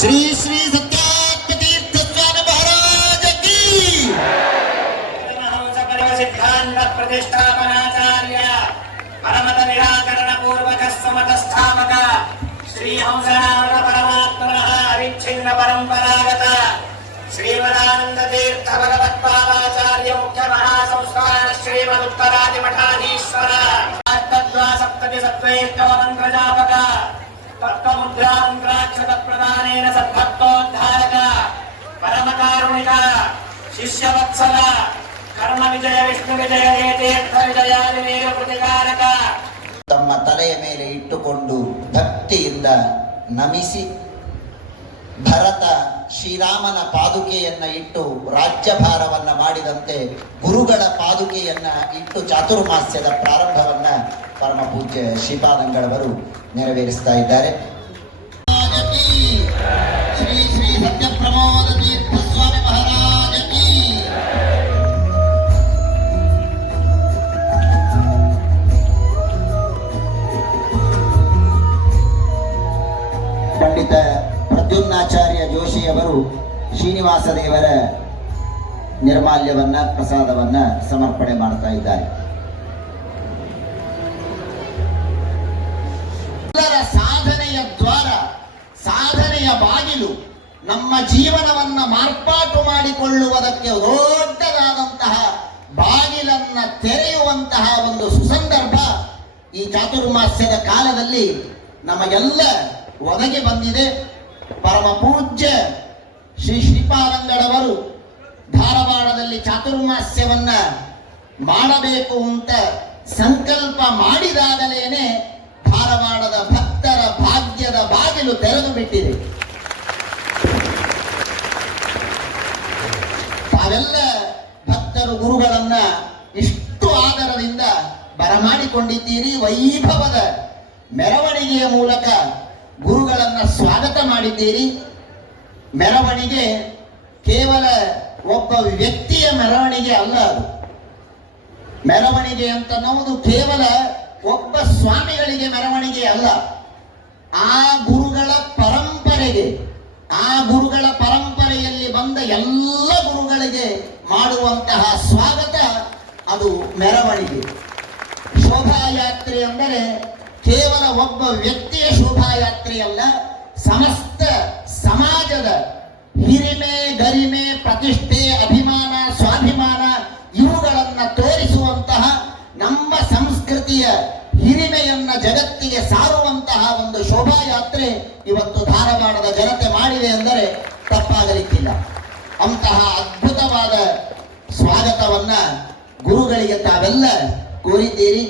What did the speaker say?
श्री श्री सत्यात्मतीर्थ स्वामी महाराज की सिद्धांत प्रतिष्ठापनाचार्य परमत निराकरण पूर्वक समत स्थापक श्री हंसनाथ परमात्मनः अविच्छिन्न परंपरागत श्रीमदानंद तीर्थ भगवत्पादाचार्य मुख्य महासंस्थान श्रीमदुत्तरादि मठाधीश्वर सप्तति सत्वैष्णव मंत्र जापक तत्वमुद्राक्षत प्रदानेन सद्भक्तोद्धारक परमकारुणिक शिष्यवत्सल कर्म विजय विष्णु विजय तीर्थ विजयादिवीर प्रतिकारक ತಮ್ಮ ತಲೆಯ ಮೇಲೆ ಇಟ್ಟುಕೊಂಡು ಭಕ್ತಿಯಿಂದ ನಮಿಸಿ ಭರತ ಶ್ರೀರಾಮನ ಪಾದುಕೆಯನ್ನ ಇಟ್ಟು ರಾಜ್ಯಭಾರವನ್ನ ಮಾಡಿದಂತೆ ಗುರುಗಳ ಪಾದುಕೆಯನ್ನ ಇಟ್ಟು ಚಾತುರ್ಮಾಸ್ಯದ ಪ್ರಾರಂಭವನ್ನ ಪರಮ ಪೂಜ್ಯ ಶ್ರೀಪಾದಂಗಳವರು ನೆರವೇರಿಸ್ತಾ ಇದ್ದಾರೆ. ಶ್ರೀ ಶ್ರೀ ಸತ್ಯಪ್ರಮೋದ ತೀರ್ಥ ಸ್ವಾಮಿ ಮಹಾರಾಜ ಕಿ ಪಂಡಿತ ಪ್ರದ್ಯುಮ್ನಾಚಾರ್ಯ ಜೋಶಿಯವರು ಶ್ರೀನಿವಾಸ ದೇವರ ನಿರ್ಮಾಲ್ಯವನ್ನ ಪ್ರಸಾದವನ್ನ ಸಮರ್ಪಣೆ ಮಾಡ್ತಾ ಇದ್ದಾರೆ. ಸಾಧನೆಯ ದ್ವಾರ, ಸಾಧನೆಯ ಬಾಗಿಲು, ನಮ್ಮ ಜೀವನವನ್ನ ಮಾರ್ಪಾಟು ಮಾಡಿಕೊಳ್ಳುವುದಕ್ಕೆ ದೊಡ್ಡದಾದಂತಹ ಬಾಗಿಲನ್ನ ತೆರೆಯುವಂತಹ ಒಂದು ಸುಸಂದರ್ಭ ಈ ಚಾತುರ್ಮಾಸ್ಯದ ಕಾಲದಲ್ಲಿ ನಮಗೆಲ್ಲ ಒದಗಿ ಬಂದಿದೆ. ಪರಮ ಪೂಜ್ಯ ಶ್ರೀ ಶ್ರೀಪಾದಂಗಳವರು ಧಾರವಾಡದಲ್ಲಿ ಚಾತುರ್ಮಾಸ್ಯವನ್ನ ಮಾಡಬೇಕು ಅಂತ ಸಂಕಲ್ಪ ಮಾಡಿದಾಗಲೇನೆ ಧಾರವಾಡದ ಭಕ್ತರ ಭಾಗ್ಯದ ಬಾಗಿಲು ತೆರೆದು ಬಿಟ್ಟಿದೆ. ತಾವೆಲ್ಲ ಭಕ್ತರು ಗುರುಗಳನ್ನ ಇಷ್ಟು ಆದರದಿಂದ ಬರಮಾಡಿಕೊಂಡಿದ್ದೀರಿ. ವೈಭವದ ಮೆರವಣಿಗೆಯ ಮೂಲಕ ಗುರುಗಳನ್ನ ಸ್ವಾಗತ ಮಾಡಿದ್ದೀರಿ. ಮೆರವಣಿಗೆ ಕೇವಲ ಒಬ್ಬ ವ್ಯಕ್ತಿಯ ಮೆರವಣಿಗೆ ಅಲ್ಲ. ಅದು ಮೆರವಣಿಗೆ ಅಂತ ಅನ್ನುವುದು ಕೇವಲ ಒಬ್ಬ ಸ್ವಾಮಿಗಳಿಗೆ ಮೆರವಣಿಗೆ ಅಲ್ಲ. ಆ ಗುರುಗಳ ಪರಂಪರೆಗೆ, ಆ ಗುರುಗಳ ಪರಂಪರೆಯಲ್ಲಿ ಬಂದ ಎಲ್ಲ ಗುರುಗಳಿಗೆ ಮಾಡುವಂತಹ ಸ್ವಾಗತ ಅದು ಮೆರವಣಿಗೆ. ಶೋಭಾಯಾತ್ರೆ ಅಂದರೆ ಕೇವಲ ಒಬ್ಬ ವ್ಯಕ್ತಿಯ ಶೋಭಾಯಾತ್ರೆಯಲ್ಲ, ಸಮಸ್ತ ಸಮಾಜದ ಹಿರಿಮೆ, ಗರಿಮೆ, ಪ್ರತಿಷ್ಠೆ, ಅಭಿಮಾನ, ಸ್ವಾಭಿಮಾನ ಇವುಗಳನ್ನ ತೋರಿಸುವಂತಹ, ನಮ್ಮ ಸಂಸ್ಕೃತಿಯ ಹಿರಿಮೆಯನ್ನ ಜಗತ್ತಿಗೆ ಸಾರುವಂತಹ ಒಂದು ಶೋಭಾಯಾತ್ರೆ ಇವತ್ತು ಧಾರವಾಡದ ಜನತೆ ಮಾಡಿದೆ ಎಂದರೆ ತಪ್ಪಾಗಲಿಕ್ಕಿಲ್ಲ. ಅಂತಹ ಅದ್ಭುತವಾದ ಸ್ವಾಗತವನ್ನ ಗುರುಗಳಿಗೆ ತಾವೆಲ್ಲ ಕೋರಿದ್ದೀರಿ.